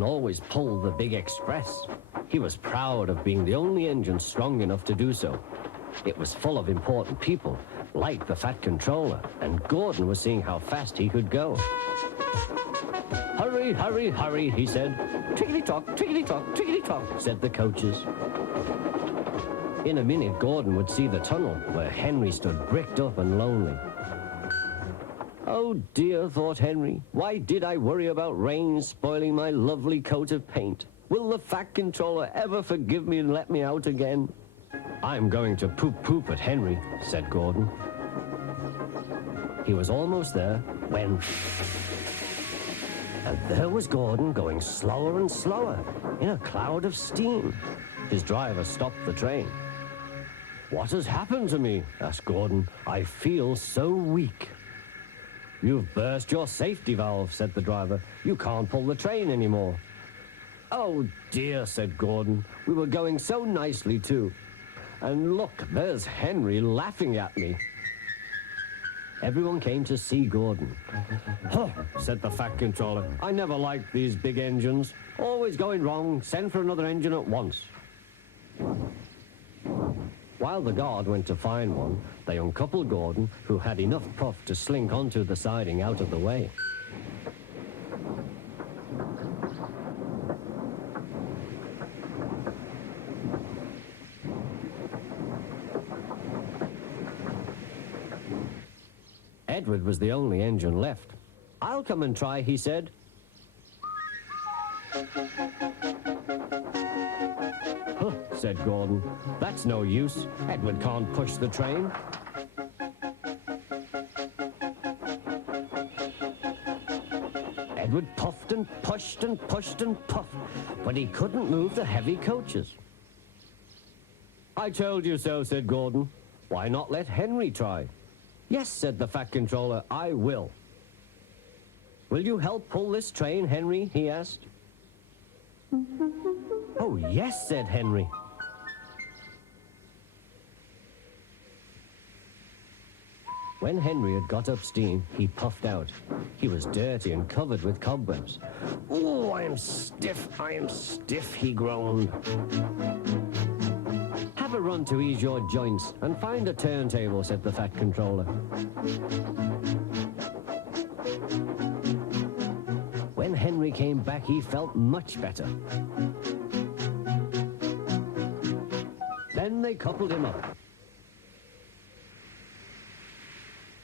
Gordon always pulled the big express. He was proud of being the only engine strong enough to do so. It was full of important people, like the Fat Controller, and Gordon was seeing how fast he could go. "Hurry, hurry, hurry," he said. "Tickety-tock, tickety-tock, tickety-tock," said the coaches. In a minute, Gordon would see the tunnel where Henry stood bricked up and lonely. "Oh dear," thought Henry, "why did I worry about rain spoiling my lovely coat of paint? Will the Fat Controller ever forgive me and let me out again?" "I'm going to poop at Henry," said Gordon. He was almost there when... And there was Gordon going slower and slower in a cloud of steam. His driver stopped the train. "What has happened to me?" asked Gordon. "I feel so weak." "You've burst your safety valve," said the driver. "You can't pull the train anymore." "Oh dear," said Gordon. "We were going so nicely too. And look, there's Henry laughing at me." Everyone came to see Gordon. "Huh," said the Fat Controller. "I never liked these big engines. Always going wrong. Send for another engine at once." While the guard went to find one, they uncoupled Gordon, who had enough puff to slink onto the siding out of the way. Edward was the only engine left. "I'll come and try," he said. "Huh," said Gordon. "That's no use. Edward can't push the train." Edward puffed and pushed and pushed and puffed, but he couldn't move the heavy coaches. "I told you so," said Gordon. "Why not let Henry try?" "Yes," said the Fat Controller, "I will." "Will you help pull this train, Henry?" he asked. "Oh, yes," said Henry. When Henry had got up steam, he puffed out. He was dirty and covered with cobwebs. "Oh, I am stiff," he groaned. "Have a run to ease your joints and find a turntable," said the Fat Controller. When Henry came back, he felt much better. Then they coupled him up.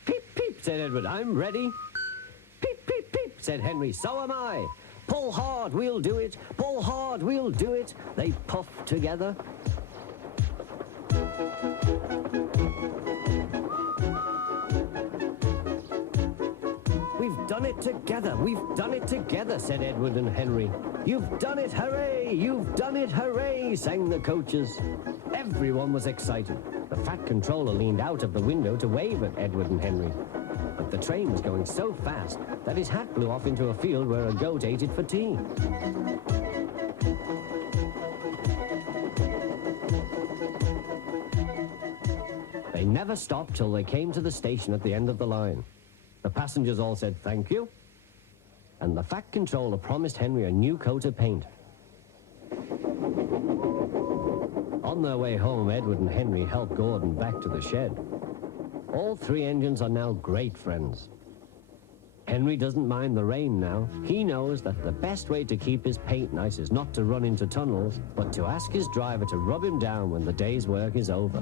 "Peep, peep," said Edward, "I'm ready." "Peep, peep, peep," said Henry, "so am I." "Pull hard, we'll do it. Pull hard, we'll do it." They puffed together. "We've done it together, we've done it together," said Edward and Henry. "You've done it, hooray! You've done it, hooray!" sang the coaches. Everyone was excited. The Fat Controller leaned out of the window to wave at Edward and Henry. But the train was going so fast that his hat blew off into a field where a goat ate it for tea. They never stopped till they came to the station at the end of the line. The passengers all said thank you, and the Fat Controller promised Henry a new coat of paint. On their way home, Edward and Henry helped Gordon back to the shed. All three engines are now great friends. Henry doesn't mind the rain now. He knows that the best way to keep his paint nice is not to run into tunnels, but to ask his driver to rub him down when the day's work is over.